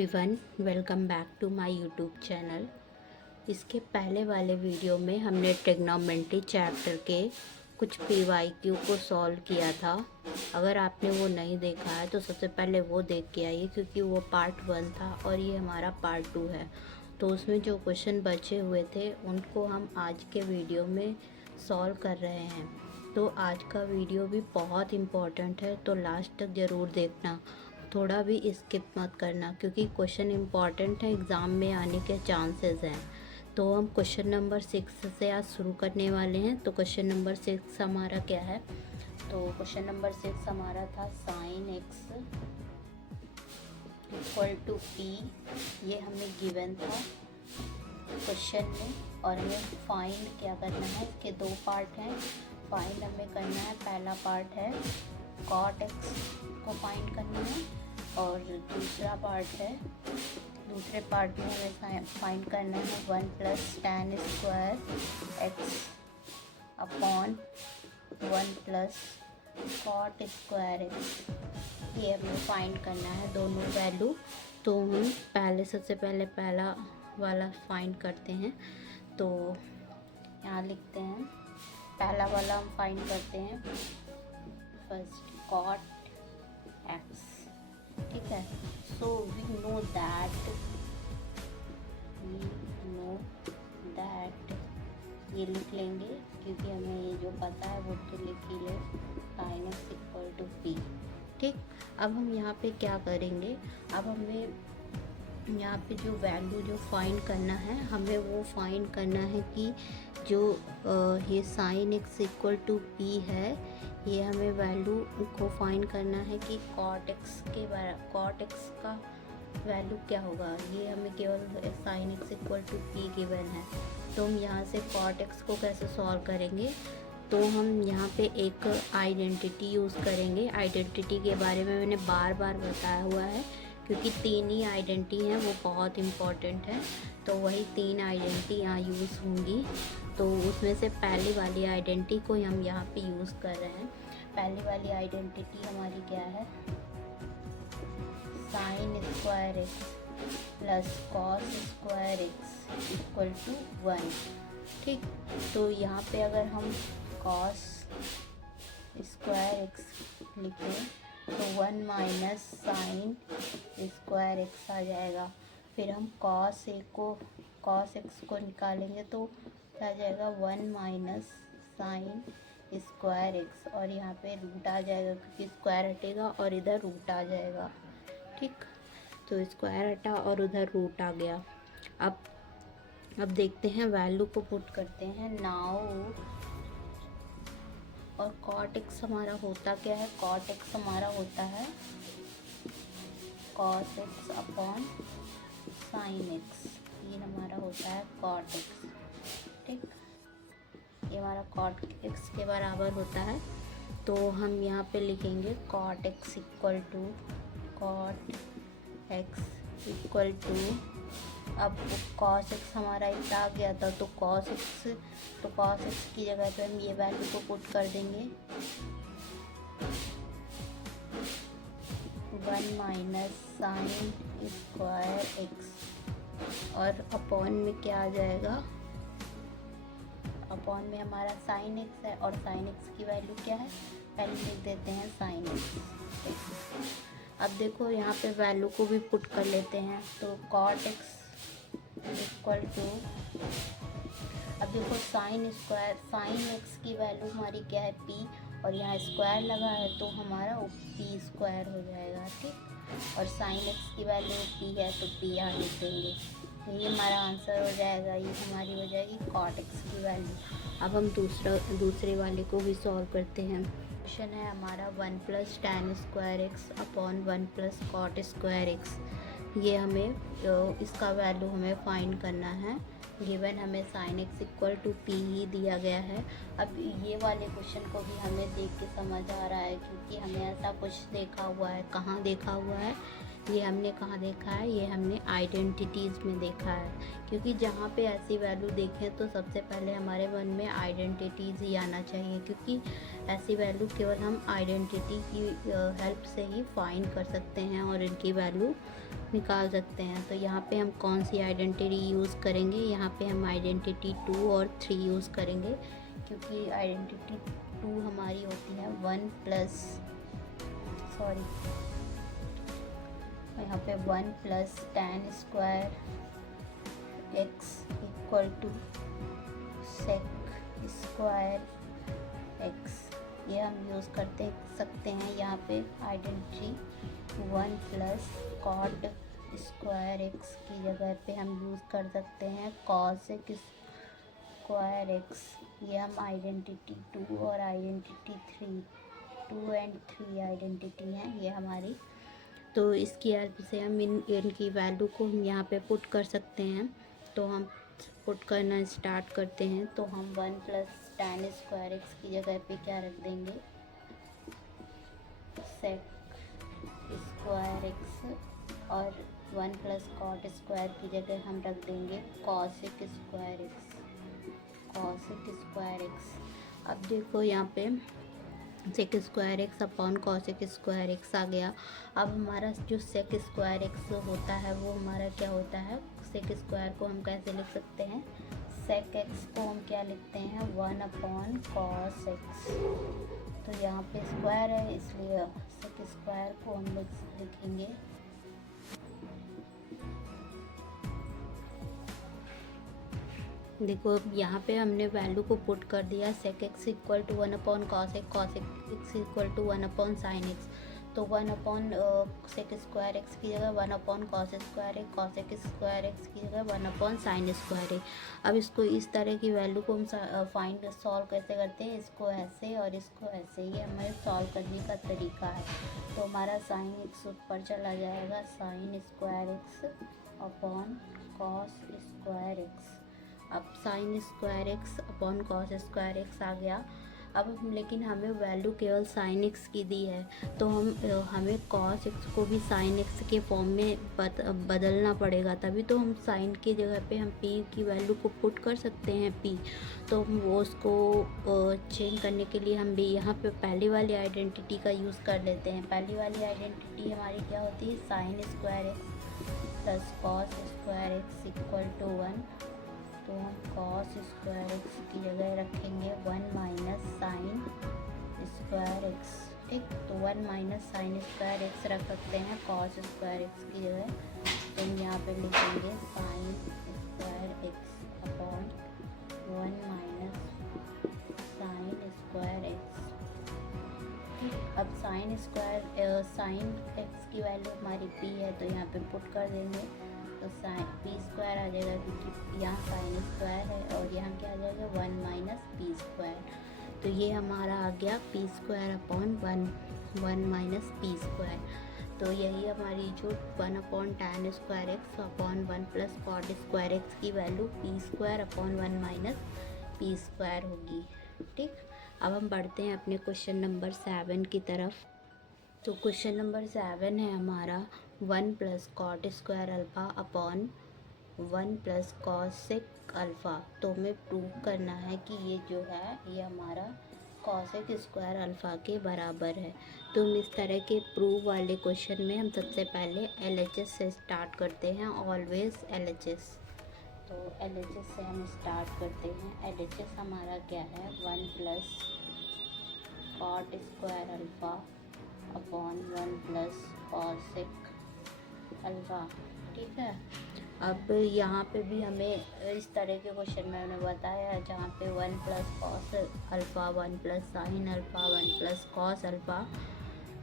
Everyone, welcome back to my YouTube channel. इसके पहले वाले वीडियो में हमने ट्रिग्नोमेट्री चैप्टर के कुछ पीवाईक्यू को सॉल्व किया था। अगर आपने वो नहीं देखा है तो सबसे पहले वो देख के आइए, क्योंकि वो पार्ट 1 था और ये हमारा पार्ट 2 है। तो उसमें जो क्वेश्चन बचे हुए थे उनको हम आज के वीडियो में सॉल्व कर रहे हैं। तो आज का वीडियो भी बहुत इम्पोर्टेंट है, तो लास्ट तक ज़रूर देखना, थोड़ा भी स्किप मत करना, क्योंकि क्वेश्चन इम्पॉर्टेंट है, एग्ज़ाम में आने के चांसेस हैं। तो हम क्वेश्चन नंबर 6 से आज शुरू करने वाले हैं। तो क्वेश्चन नंबर 6 हमारा क्या है? तो क्वेश्चन नंबर 6 हमारा था sine x equal to P. ये हमें गिवन था क्वेश्चन में, और हमें फाइंड क्या करना है। इसके दो पार्ट हैं, फाइंड हमें करना है। पहला पार्ट है कॉट एक्स को फाइंड करना है, और दूसरा पार्ट है, दूसरे पार्ट में हमें फाइंड करना है 1 plus tan square x upon 1 plus cot square X. ये हमें फाइंड करना है दोनों वैल्यू। तो हम सबसे पहले पहला वाला फाइंड करते हैं। तो यहाँ लिखते हैं, पहला वाला हम फाइंड करते हैं फर्स्ट कॉट एक्स। ठीक है, सो वी नो दैट ये लिख लेंगे, क्योंकि हमें ये जो पता है वो तो लिख ही ले, sine x equal to P. ठीक, अब हम यहाँ पे क्या करेंगे, अब हमें यहाँ पे जो वैल्यू जो फाइंड करना है, हमें वो फाइंड करना है कि जो ये sine x equal to P है, ये हमें वैल्यू को फाइंड करना है कि कॉट एक्स का वैल्यू क्या होगा। ये हमें केवल sine x equal to P given है। तो हम यहाँ से कॉट एक्स को कैसे सॉल्व करेंगे, तो हम यहाँ पे एक आइडेंटिटी यूज़ करेंगे। आइडेंटिटी के बारे में मैंने बार बार बताया हुआ है, क्योंकि 3 ही आइडेंटिटी हैं, वो बहुत इम्पॉर्टेंट है। तो वही 3 आइडेंटिटी यहाँ यूज़ होंगी। तो उसमें से पहली वाली आइडेंटिटी को हम यहाँ पे यूज़ कर रहे हैं। पहली वाली आइडेंटिटी हमारी क्या है, sine square X plus cos square X equal to 1। ठीक, तो यहाँ पे अगर हम कॉस स्क्वायर एक्स लिखें तो 1 माइनस साइन स्क्वायर एक्स आ जाएगा। फिर हम कॉस एक्स को निकालेंगे तो क्या आ जाएगा, 1 माइनस साइन स्क्वायर एक्स, और यहाँ पे रूट आ जाएगा, क्योंकि स्क्वायर हटेगा और इधर रूट आ जाएगा। ठीक, तो स्क्वायर हटा और उधर रूट आ गया। अब देखते हैं, वैल्यू को पुट करते हैं नाउ। और कॉट एक्स हमारा होता क्या है, कॉट एक्स हमारा होता है cos x upon sine x. ये हमारा होता है कॉट एक्स। ठीक, ये हमारा कॉट एक्स के बराबर होता है। तो हम यहाँ पे लिखेंगे कॉट एक्स इक्वल टू अब कॉस एक्स हमारा इतना आ गया था, तो कॉस एक्स की जगह पे हम ये वैल्यू को पुट कर देंगे, 1 माइनस साइन स्क्वायर एक्स, और अपॉन में क्या आ जाएगा, अपॉन में हमारा साइन एक्स है, और साइन एक्स की वैल्यू क्या है, पहले लिख देते हैं साइन एक्स। अब देखो यहाँ पे वैल्यू को भी पुट कर लेते हैं, तो कॉट एक्स इक्वल टू, अब देखो साइन एक्स की वैल्यू हमारी क्या है, पी, और यहाँ स्क्वायर लगा है तो हमारा पी स्क्वायर हो जाएगा। ठीक, और साइन एक्स की वैल्यू पी है तो पी यहाँ लिख देंगे, तो ये हमारा आंसर हो जाएगा। ये हमारी हो जाएगी कॉट एक्स की वैल्यू। अब हम दूसरे वाले को भी सॉल्व करते हैं। क्वेश्चन है हमारा 1 plus tan square x upon 1 plus cot square X. ये हमें इसका वैल्यू हमें फाइंड करना है। गिवन हमें sine x equal to p ही दिया गया है। अब ये वाले क्वेश्चन को भी हमें देख के समझ आ रहा है, क्योंकि हमें ऐसा कुछ देखा हुआ है। कहाँ देखा हुआ है, ये हमने कहाँ देखा है, ये हमने आइडेंटिटीज़ में देखा है, क्योंकि जहाँ पे ऐसी वैल्यू देखें तो सबसे पहले हमारे मन में आइडेंटिटीज़ ही आना चाहिए, क्योंकि ऐसी वैल्यू केवल हम आइडेंटिटी की हेल्प से ही फाइंड कर सकते हैं और इनकी वैल्यू निकाल सकते हैं। तो यहाँ पे हम कौन सी आइडेंटिटी यूज़ करेंगे, यहाँ पे हम आइडेंटिटी 2 और 3 यूज़ करेंगे, क्योंकि आइडेंटिटी 2 हमारी होती है 1 प्लस यहाँ पे 1 plus tan square x equal to sec square x। ये हम यूज़ करते सकते हैं। यहाँ पे identity 1 plus cot square x की जगह पे हम यूज़ कर सकते हैं cos स्क्वायर x। ये हम आइडेंटिटी 2 और आइडेंटिटी 3, 2 एंड 3 आइडेंटिटी हैं ये हमारी। तो इसकी हेल्प से हम इनकी वैल्यू को हम यहाँ पे पुट कर सकते हैं। तो हम पुट करना स्टार्ट करते हैं। तो हम 1 प्लस tan स्क्वायर एक्स की जगह पे क्या रख देंगे, sec स्क्वायर एक्स, और 1 प्लस cot स्क्वायर की जगह हम रख देंगे cosec square x, cosec square x. अब देखो यहाँ पे sec square x upon cosec square x आ गया। अब हमारा जो सेक स्क्वायर एक्स होता है वो हमारा क्या होता है, सेक स्क्वायर को हम कैसे लिख सकते हैं, सेक एक्स को हम क्या लिखते हैं 1 अपॉन कॉस एक्स। तो यहाँ पे स्क्वायर है इसलिए सेक स्क्वायर को हम लिखेंगे देखो यहाँ पे हमने वैल्यू को पुट कर दिया, sec X equal to 1 upon cos X equal to 1 upon sine X. तो 1 अपॉन सेक स्क्वायर एक्स की जगह 1 upon cos square X, cos square x की जगह 1 अपॉन साइन स्क्वायर एक्स। अब इसको इस तरह की वैल्यू को हम सॉल्व कैसे करते हैं, इसको ऐसे और इसको ऐसे, ये हमारे सॉल्व करने का तरीका है। तो हमारा साइन एक्स ऊपर चला जाएगा, sine square x upon cos square x. अब sine square x upon cos square x आ गया। अब लेकिन हमें वैल्यू केवल साइन एक्स की दी है, तो हमें कॉस एक्स को भी साइन एक्स के फॉर्म में बदलना पड़ेगा, तभी तो हम साइन की जगह पे हम पी की वैल्यू को पुट कर सकते हैं पी। तो हम वो उसको चेंज करने के लिए हम भी यहाँ पे पहली वाली आइडेंटिटी का यूज़ कर लेते हैं। पहली वाली आइडेंटिटी हमारी क्या होती है, sine square X plus cos square X equal to 1। तो हम कॉस स्क्वायर एक्स की जगह रखेंगे 1 माइनस साइन स्क्वायर एक्स, ठीक। तो 1 माइनस साइन स्क्वायर एक्स रख सकते हैं कॉस स्क्वायर एक्स की जगह। तो हम यहाँ पे लिखेंगे sign square x upon 1 minus sign square x. अब साइन एक्स की वैल्यू हमारी पी है, तो यहाँ पे पुट कर देंगे। तो साइन पी स्क्वायर आ जाएगा, क्योंकि यहाँ साइन स्क्वायर है और यहाँ क्या आ जाएगा 1 माइनस पी स्क्वायर। तो ये हमारा आ गया p square upon 1 minus p square. तो यही हमारी जो 1 upon tan square x upon 1 plus cot square x की value p square upon 1 minus p square होगी, ठीक। अब हम बढ़ते हैं अपने क्वेश्चन नंबर 7 की तरफ। तो क्वेश्चन नंबर 7 है हमारा 1 plus cot square alpha upon 1 plus cosec alpha. तो हमें प्रूव करना है कि ये जो है ये हमारा कॉसेक स्क्वायर अल्फ़ा के बराबर है। तो हम इस तरह के प्रूव वाले क्वेश्चन में हम सबसे पहले LHS से स्टार्ट करते हैं, ऑलवेज LHS। तो LHS से हम स्टार्ट करते हैं। LHS हमारा क्या है 1 plus cot square alpha upon 1 plus cosec alpha, ठीक है। अब यहाँ पे भी हमें इस तरह के क्वेश्चन में उन्होंने बताया जहाँ पे 1 plus cos alpha, 1 plus sine alpha, 1 plus cos alpha,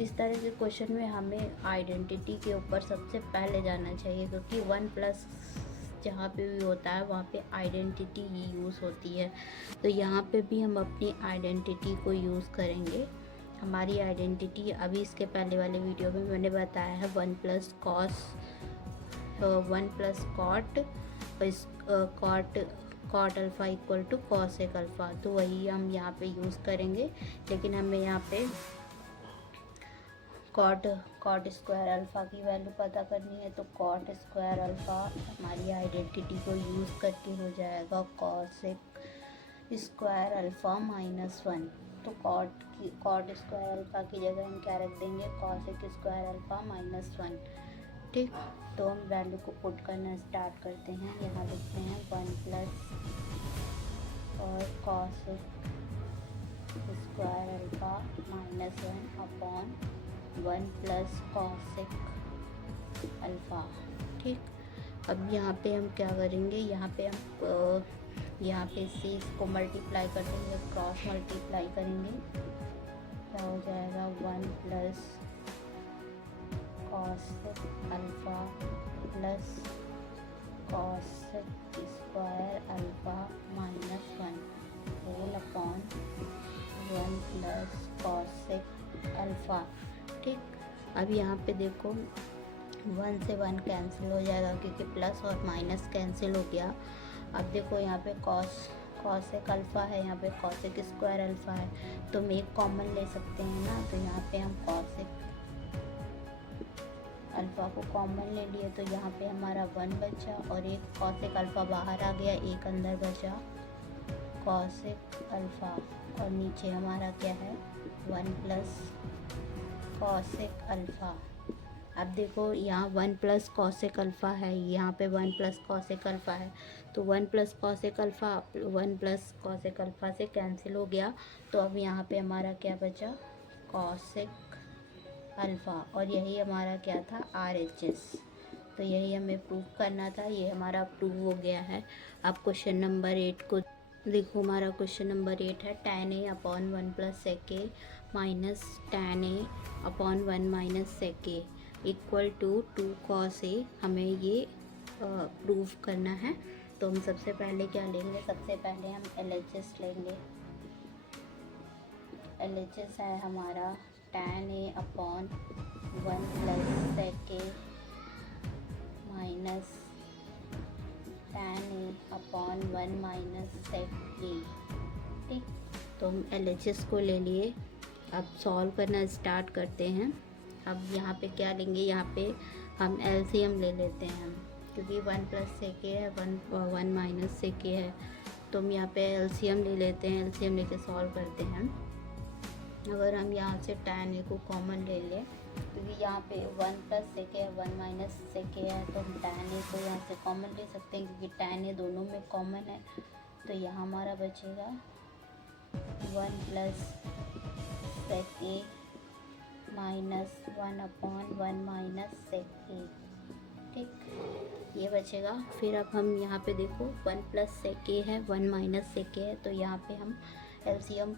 इस तरह के क्वेश्चन में हमें आइडेंटिटी के ऊपर सबसे पहले जाना चाहिए, क्योंकि 1 प्लस जहाँ पे भी होता है वहाँ पे आइडेंटिटी ही यूज़ होती है। तो यहाँ पे भी हम अपनी आइडेंटिटी को यूज़ करेंगे। हमारी आइडेंटिटी अभी इसके पहले वाले वीडियो में मैंने बताया है 1 plus cos 1 plus cot alpha equal to cosec alpha. तो वही हम यहाँ पे यूज़ करेंगे, लेकिन हमें यहाँ पे कॉट कॉट स्क्वायर अल्फ़ा की वैल्यू पता करनी है तो कॉट स्क्वायर अल्फ़ा हमारी आइडेंटिटी को यूज़ करके हो जाएगा कॉसेक स्क्वायर अल्फ़ा -1। तो कॉट स्क्वायर अल्फ़ा की जगह हम क्या रख देंगे, कॉसेक स्क्वायर अल्फ़ा -1। ठीक, तो हम वैल्यू को पुट करना स्टार्ट करते हैं। यहाँ लिखते हैं 1 प्लस और cosec square alpha -1 upon 1 plus cosec alpha. ठीक, अब यहाँ पे हम क्या करेंगे, यहाँ पे से इसको मल्टीप्लाई कर देंगे, क्रॉस मल्टीप्लाई करेंगे, क्या हो जाएगा 1 plus cosec alpha plus cosec square alpha -1 whole upon 1 plus cosec alpha. ठीक, अब यहाँ पे देखो 1 से 1 कैंसिल हो जाएगा क्योंकि प्लस और माइनस कैंसिल हो गया। अब देखो यहाँ पे कॉसेक अल्फ़ा है, यहाँ पे कॉसेक स्क्वायर अल्फ़ा है, तो हम एक कॉमन ले सकते हैं ना। तो यहाँ पे हम कॉसेक अल्फ़ा को कॉमन ले लिए, तो यहाँ पे हमारा 1 बचा और एक कॉसेक अल्फ़ा बाहर आ गया, एक अंदर बचा कॉसेक अल्फ़ा, और नीचे हमारा क्या है 1 प्लस कॉसेक अल्फ़ा। अब देखो यहाँ 1 प्लस कॉसेक अल्फ़ा है, यहाँ पे 1 प्लस कॉसेक अल्फ़ा है, तो 1 plus cosec alpha 1 plus cosec alpha से कैंसिल हो गया। तो अब यहाँ पे हमारा क्या बचा, कॉसेक अल्फ़ा, और यही हमारा क्या था RHS। तो यही हमें प्रूव करना था, ये हमारा प्रूव हो गया है। अब क्वेश्चन नंबर 8 को देखो, हमारा क्वेश्चन नंबर 8 है tan a upon 1 plus sec a minus tan a upon 1 minus sec a equal to 2 cos a। हमें ये प्रूव करना है। तो हम सबसे पहले क्या लेंगे, सबसे पहले हम LHS लेंगे। LHS है हमारा tan a upon 1 plus sec a minus tan a upon 1 minus sec a। ठीक, तो हम LHS को ले लिए। अब सॉल्व करना स्टार्ट करते हैं। अब यहाँ पे क्या लेंगे, यहाँ पे हम LCM ले लेते हैं क्योंकि 1 प्लस sec a है, 1 माइनस sec a है, तो हम यहाँ पे LCM ले लेते हैं। LCM लेके सॉल्व करते हैं। अगर हम यहाँ से tan a को कॉमन ले लें, क्योंकि यहाँ पे 1 plus sec a 1 minus sec a है, तो हम tan a को यहाँ से कॉमन ले सकते हैं क्योंकि tan a दोनों में कॉमन है। तो यहाँ हमारा बचेगा 1 plus sec a minus 1 upon 1 minus sec a। ठीक, ये बचेगा। फिर अब हम यहाँ पे देखो 1 प्लस sec a है, 1 माइनस sec a है, तो यहाँ पे हम LCM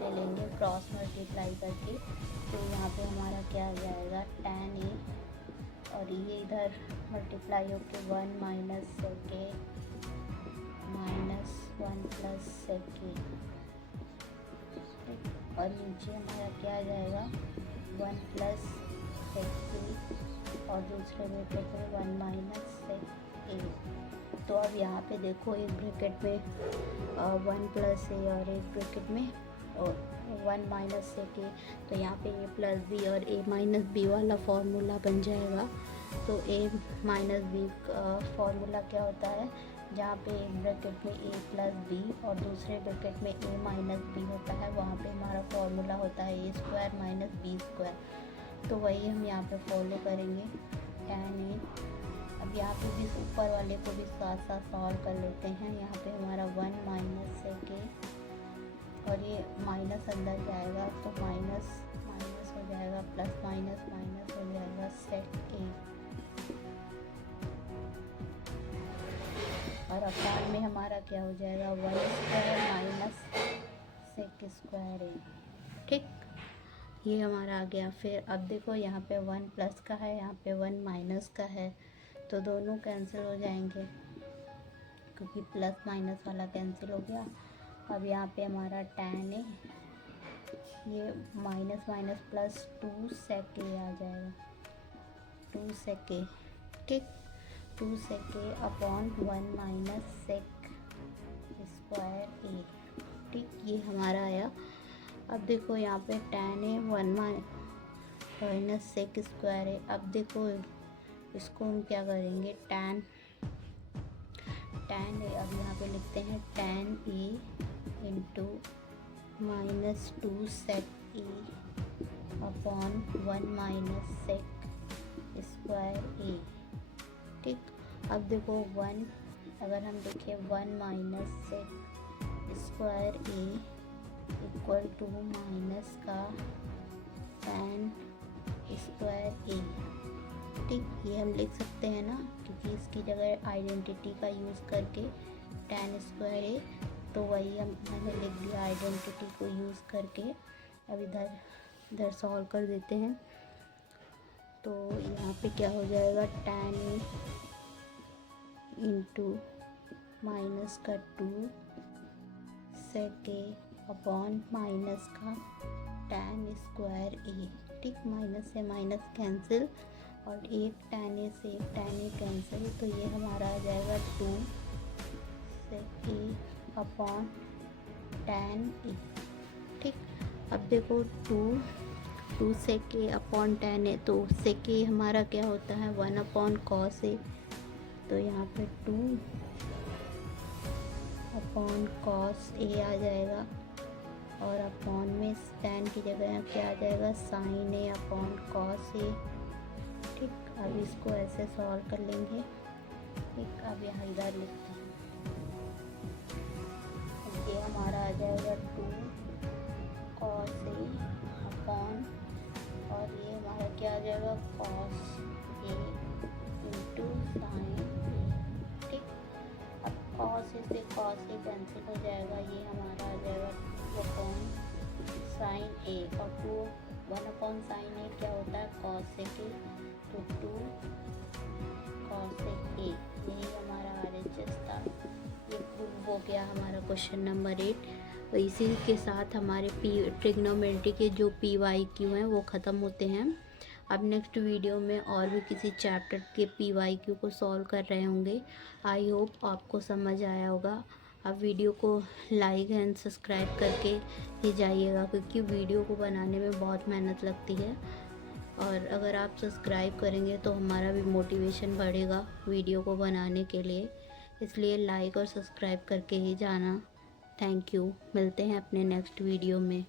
ले लेंगे क्रॉस मल्टीप्लाई करके। तो यहाँ पे हमारा क्या आ जाएगा tan a, और ये इधर मल्टीप्लाई होके 1 minus sec a minus 1 plus sec a, और नीचे हमारा क्या आ जाएगा 1 प्लस sec a और दूसरे ब्रैकेट में 1 माइनस sec a। तो अब यहाँ पे देखो एक ब्रैकेट में 1 प्लस a और एक ब्रैकेट में 1 माइनस sec a, तो यहाँ पे a प्लस b और a माइनस b वाला फॉर्मूला बन जाएगा। तो a माइनस b का फॉर्मूला क्या होता है, जहाँ पे एक ब्रैकेट में a प्लस b और दूसरे ब्रैकेट में a माइनस b होता है, वहाँ पे हमारा फॉर्मूला होता है a square minus b square. तो वही हम यहाँ पे फॉलो करेंगे tan a। अब यहाँ पे भी ऊपर वाले को भी साथ साथ सॉल्व कर लेते हैं। यहाँ पे हमारा 1 माइनस sec a, और ये माइनस अंदर जाएगा तो माइनस माइनस हो जाएगा, प्लस माइनस माइनस हो जाएगा sec a, और अपॉन में हमारा क्या हो जाएगा 1 square minus sec square a। ठीक, ये हमारा आ गया। फिर अब देखो यहाँ पे 1 प्लस का है, यहाँ पे 1 माइनस का है, तो दोनों कैंसिल हो जाएंगे क्योंकि प्लस माइनस वाला कैंसिल हो गया। अब यहाँ पे हमारा tan a, ये minus minus plus 2 sec a आ जाएगा, 2 sec a। ठीक, 2 sec a upon 1 minus sec square a। ठीक, ये हमारा आया। अब देखो यहाँ पे tan a minus sec square है। अब देखो इसको हम क्या करेंगे, टैन ए, अब यहाँ पे लिखते हैं tan A into minus 2 sec A upon 1 minus sec square A. ठीक, अब देखो 1, अगर हम देखें 1 minus sec square A equal to minus का टैन स्क्वायर ए। ठीक, ये हम लिख सकते हैं ना, क्योंकि इसकी जगह आइडेंटिटी का यूज़ करके टैन स्क्वायर ए, तो वही मैंने लिख दिया आइडेंटिटी को यूज़ करके। अब इधर सॉल्व कर देते हैं। तो यहाँ पे क्या हो जाएगा, टैन ए इंटू माइनस का 2 सेक ए अपॉन माइनस का टैन स्क्वायर ए। ठीक, माइनस से माइनस कैंसिल और एक टैन ए से एक टैन ए कैंसिल, तो ये हमारा आ जाएगा 2 sec A upon tan A. ठीक, अब देखो 2 sec A upon tan A, तो सेक ए हमारा क्या होता है 1 अपॉन कॉस ए, तो यहाँ पे 2 अपॉन कॉस ए आ जाएगा और अपॉन में टैन की जगह क्या आ जाएगा sign A upon cos A. ठीक, अब इसको ऐसे सॉल्व कर लेंगे। ठीक, अब यहाँ इधर लिखते हैं, ये हमारा आ जाएगा 2 कॉस ए अपॉन, और ये हमारा क्या आ जाएगा कॉस ए इंटू साइन ए। ठीक, अब कॉस ए से कॉस ए कैंसिल हो जाएगा, ये हमारा आ जाएगा 2 अपॉन साइन ए, और 1 अपॉन साइन ए क्या होता है कॉस ए के, तो 2 कॉस ए, यही हमारा RHS था। ये प्रूव हो गया हमारा क्वेश्चन नंबर 8। तो इसी के साथ हमारे ट्रिग्नोमेट्री के जो PYQ हैं वो ख़त्म होते हैं। अब नेक्स्ट वीडियो में और भी किसी चैप्टर के PYQ को सॉल्व कर रहे होंगे। आई होप आपको समझ आया होगा। आप वीडियो को लाइक एंड सब्सक्राइब करके ही जाइएगा, क्योंकि वीडियो को बनाने में बहुत मेहनत लगती है, और अगर आप सब्सक्राइब करेंगे तो हमारा भी मोटिवेशन बढ़ेगा वीडियो को बनाने के लिए। इसलिए लाइक और सब्सक्राइब करके ही जाना। थैंक यू, मिलते हैं अपने नेक्स्ट वीडियो में।